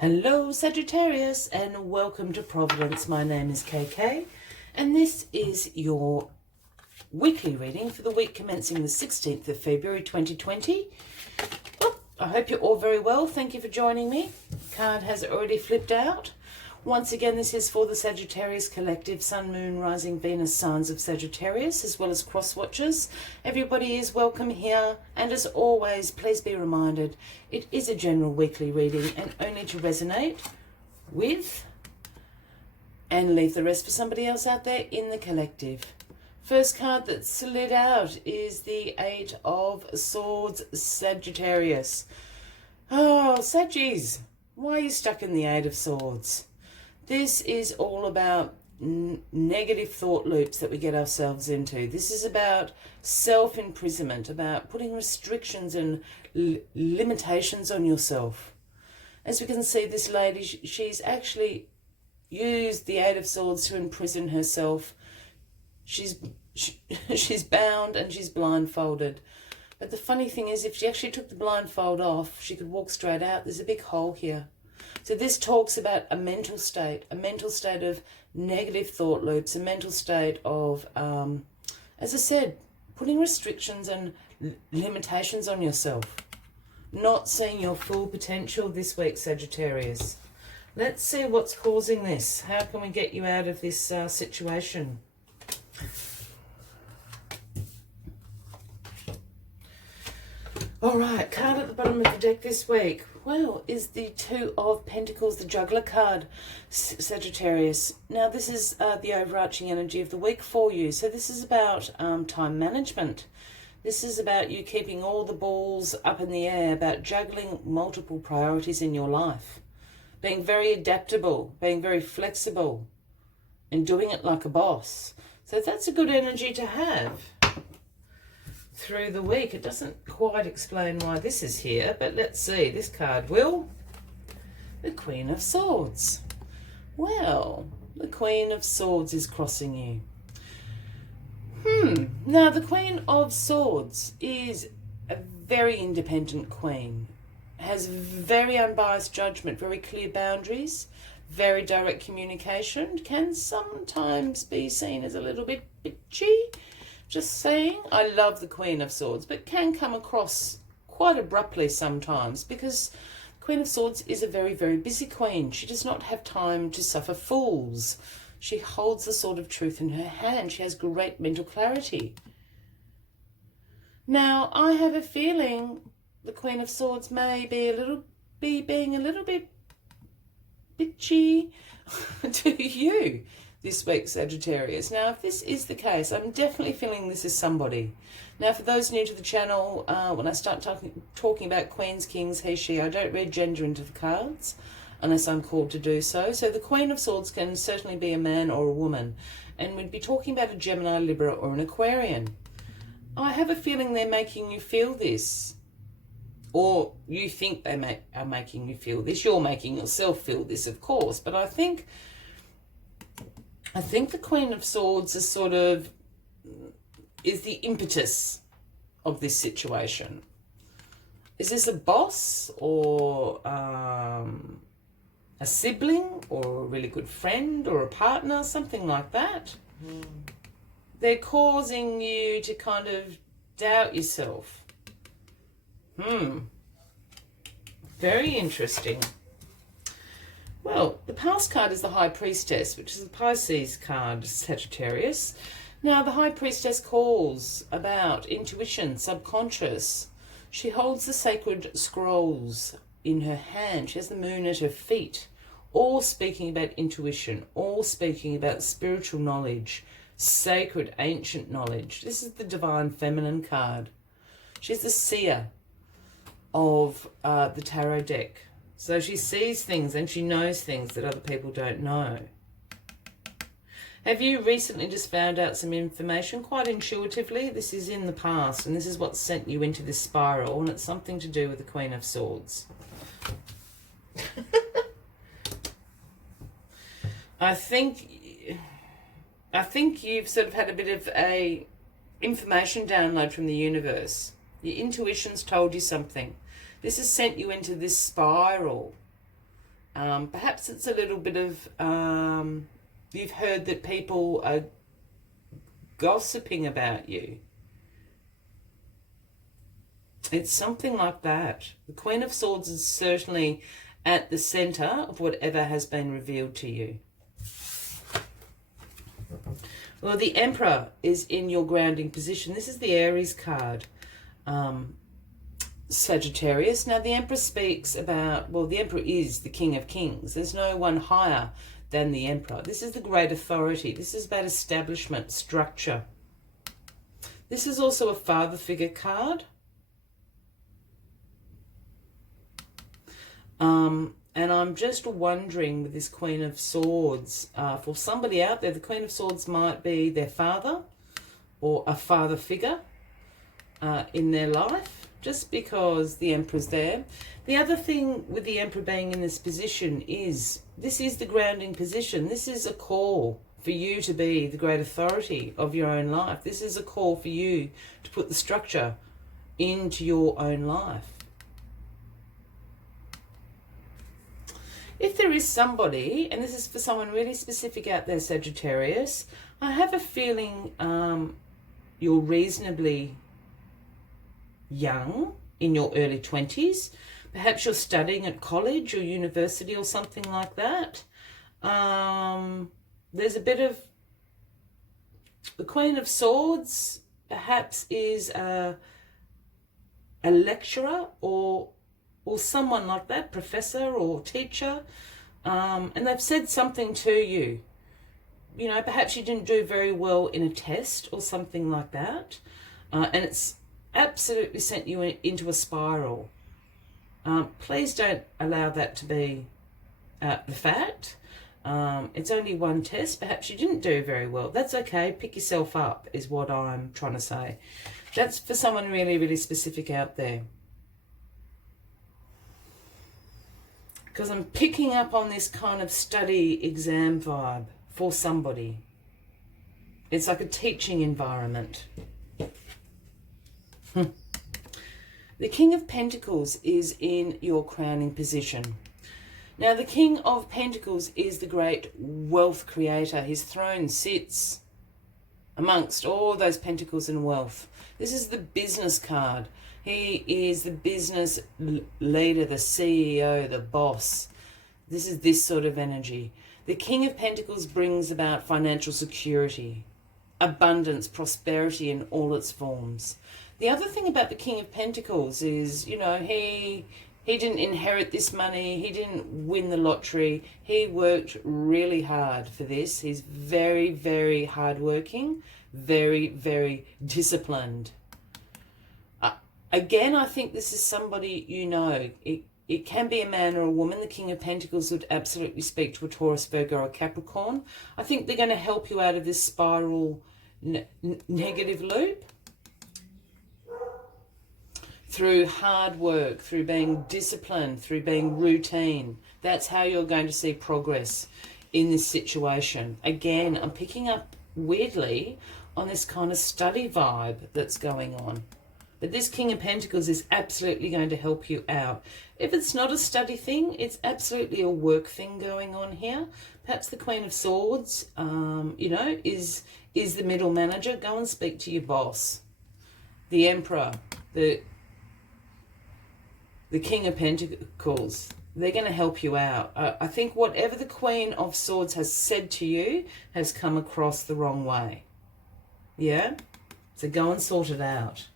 Hello Sagittarius and welcome to Providence. My name is KK and this is your weekly reading for the week commencing the 16th of February 2020. I hope you're all very well. Thank you for joining me. The card has already flipped out. Once again, this is for the Sagittarius Collective, Sun, Moon, Rising, Venus signs of Sagittarius, as well as cross-watchers. Everybody is welcome here, and as always, please be reminded, it is a general weekly reading and only to resonate with and leave the rest for somebody else out there in the collective. First card that slid out is the Eight of Swords, Sagittarius. Oh, Saggies, why are you stuck in the Eight of Swords? This is all about negative thought loops that we get ourselves into. This is about self-imprisonment, about putting restrictions and limitations on yourself. As we can see, this lady, she's actually used the Eight of Swords to imprison herself. She's bound and she's blindfolded. But the funny thing is, if she actually took the blindfold off, she could walk straight out. There's a big hole here. So this talks about a mental state of negative thought loops, a mental state of, as I said, putting restrictions and limitations on yourself. Not seeing your full potential this week, Sagittarius. Let's see what's causing this. How can we get you out of this situation? All right, card at the bottom of the deck this week, well, is the Two of Pentacles, the Juggler card, Sagittarius. Now, this is the overarching energy of the week for you. So this is about time management. This is about you keeping all the balls up in the air, about juggling multiple priorities in your life, being very adaptable, being very flexible, and doing it like a boss. So that's a good energy to have through the week. It doesn't quite explain why this is here, but let's see. This card will. The Queen of Swords. Well, the Queen of Swords is crossing you. Now, the Queen of Swords is a very independent queen. Has very unbiased judgment, very clear boundaries, very direct communication, can sometimes be seen as a little bit bitchy. Just saying, I love the Queen of Swords, but can come across quite abruptly sometimes because Queen of Swords is a very, very busy queen. She does not have time to suffer fools. She holds the sword of truth in her hand. She has great mental clarity. Now, I have a feeling the Queen of Swords may be being a little bit bitchy to you this week, Sagittarius. Now, if this is the case, I'm definitely feeling this is somebody. Now, for those new to the channel, when I start talking about queens, kings, he, she, I don't read gender into the cards unless I'm called to do so. So the Queen of Swords can certainly be a man or a woman. And we'd be talking about a Gemini, Libra, or an Aquarian. I have a feeling they're making you feel this. Or you think they are making you feel this. You're making yourself feel this, of course. But I think the Queen of Swords is the impetus of this situation. Is this a boss or a sibling or a really good friend or a partner, something like that? They're causing you to kind of doubt yourself. Very interesting. Well, the past card is the High Priestess, which is a Pisces card, Sagittarius. Now, the High Priestess calls about intuition, subconscious. She holds the sacred scrolls in her hand. She has the moon at her feet, all speaking about intuition, all speaking about spiritual knowledge, sacred, ancient knowledge. This is the Divine Feminine card. She's the seer of the tarot deck. So she sees things and she knows things that other people don't know. Have you recently just found out some information quite intuitively? This is in the past and this is what sent you into this spiral, and it's something to do with the Queen of Swords. I think you've sort of had a bit of a information download from the universe. Your intuition's told you something. This has sent you into this spiral. Perhaps it's a little bit of, you've heard that people are gossiping about you. It's something like that. The Queen of Swords is certainly at the centre of whatever has been revealed to you. Well, the Emperor is in your grounding position. This is the Aries card, Sagittarius. Now, the Emperor speaks about, well, the Emperor is the King of Kings. There's no one higher than the Emperor. This is the great authority. This is about establishment, structure. This is also a father figure card. And I'm just wondering with this Queen of Swords, for somebody out there, the Queen of Swords might be their father or a father figure in their life, just because the Emperor's there. The other thing with the Emperor being in this position is, this is the grounding position. This is a call for you to be the great authority of your own life. This is a call for you to put the structure into your own life. If there is somebody, and this is for someone really specific out there, Sagittarius, I have a feeling you're reasonably young, in your early 20s. Perhaps you're studying at college or university or something like that. There's a bit of, the Queen of Swords perhaps is a lecturer or someone like that, professor or teacher, and they've said something to you. You know, perhaps you didn't do very well in a test or something like that, and it's absolutely sent you into a spiral. Please don't allow that to be the fact. It's only one test. Perhaps you didn't do very well. That's okay. Pick yourself up is what I'm trying to say. That's for someone really, really specific out there. Because I'm picking up on this kind of study exam vibe for somebody. It's like a teaching environment. The King of Pentacles is in your crowning position. Now, the King of Pentacles is the great wealth creator. His throne sits amongst all those pentacles and wealth. This is the business card. He is the business leader, the CEO, the boss. This is this sort of energy. The King of Pentacles brings about financial security, abundance, prosperity in all its forms. The other thing about the King of Pentacles is, you know, he didn't inherit this money. He didn't win the lottery. He worked really hard for this. He's very, very hardworking, very, very disciplined. Again, I think this is somebody you know. It can be a man or a woman. The King of Pentacles would absolutely speak to a Taurus, Virgo, or Capricorn. I think they're going to help you out of this spiral negative loop through hard work, through being disciplined, through being routine. That's how you're going to see progress in this situation. Again, I'm picking up weirdly on this kind of study vibe that's going on. But this King of Pentacles is absolutely going to help you out. If it's not a study thing, it's absolutely a work thing going on here. Perhaps the Queen of Swords, you know, is the middle manager. Go and speak to your boss. The Emperor, the King of Pentacles, they're going to help you out. I think whatever the Queen of Swords has said to you has come across the wrong way. Yeah? So go and sort it out.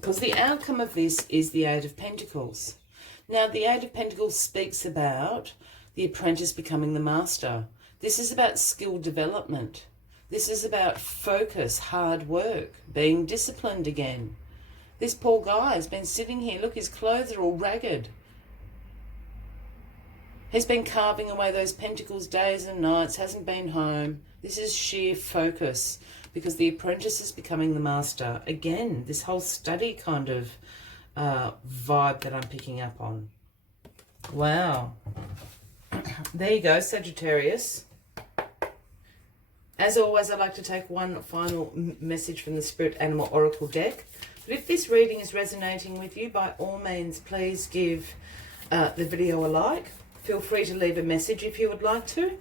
Because the outcome of this is the Eight of Pentacles. Now, the Eight of Pentacles speaks about the apprentice becoming the master. This is about skill development. This is about focus, hard work, being disciplined again. This poor guy has been sitting here. Look, his clothes are all ragged. He's been carving away those pentacles days and nights, hasn't been home. This is sheer focus. Because the apprentice is becoming the master. Again, this whole study kind of vibe that I'm picking up on. Wow. There you go, Sagittarius. As always, I'd like to take one final message from the Spirit Animal Oracle deck. But if this reading is resonating with you, by all means, please give the video a like. Feel free to leave a message if you would like to.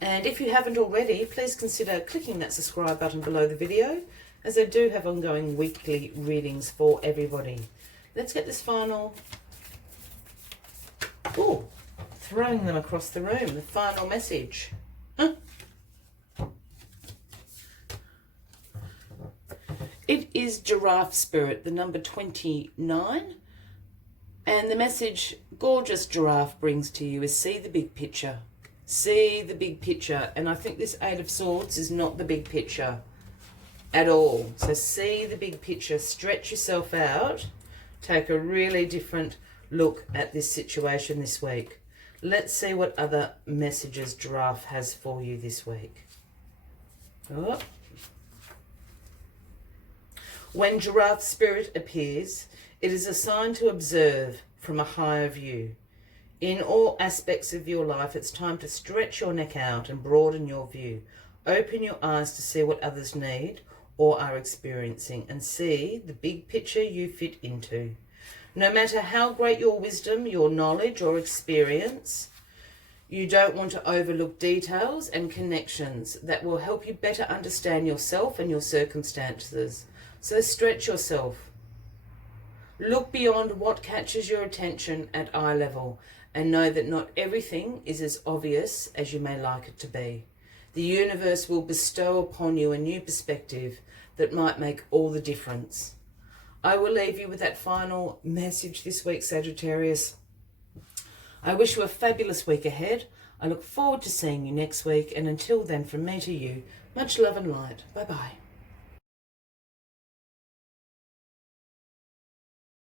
And if you haven't already, please consider clicking that subscribe button below the video, as I do have ongoing weekly readings for everybody. Let's get this final, throwing them across the room, the final message. It is Giraffe Spirit, the number 29. And the message gorgeous giraffe brings to you is see the big picture. See the big picture. And I think this Eight of Swords is not the big picture at all. So see the big picture. Stretch yourself out. Take a really different look at this situation this week. Let's see what other messages Giraffe has for you this week. Oh. When Giraffe Spirit appears, it is a sign to observe from a higher view. In all aspects of your life, it's time to stretch your neck out and broaden your view. Open your eyes to see what others need or are experiencing, and see the big picture you fit into. No matter how great your wisdom, your knowledge or experience, you don't want to overlook details and connections that will help you better understand yourself and your circumstances. So stretch yourself. Look beyond what catches your attention at eye level, and know that not everything is as obvious as you may like it to be. The universe will bestow upon you a new perspective that might make all the difference. I will leave you with that final message this week, Sagittarius. I wish you a fabulous week ahead. I look forward to seeing you next week, and until then, from me to you, much love and light. Bye-bye.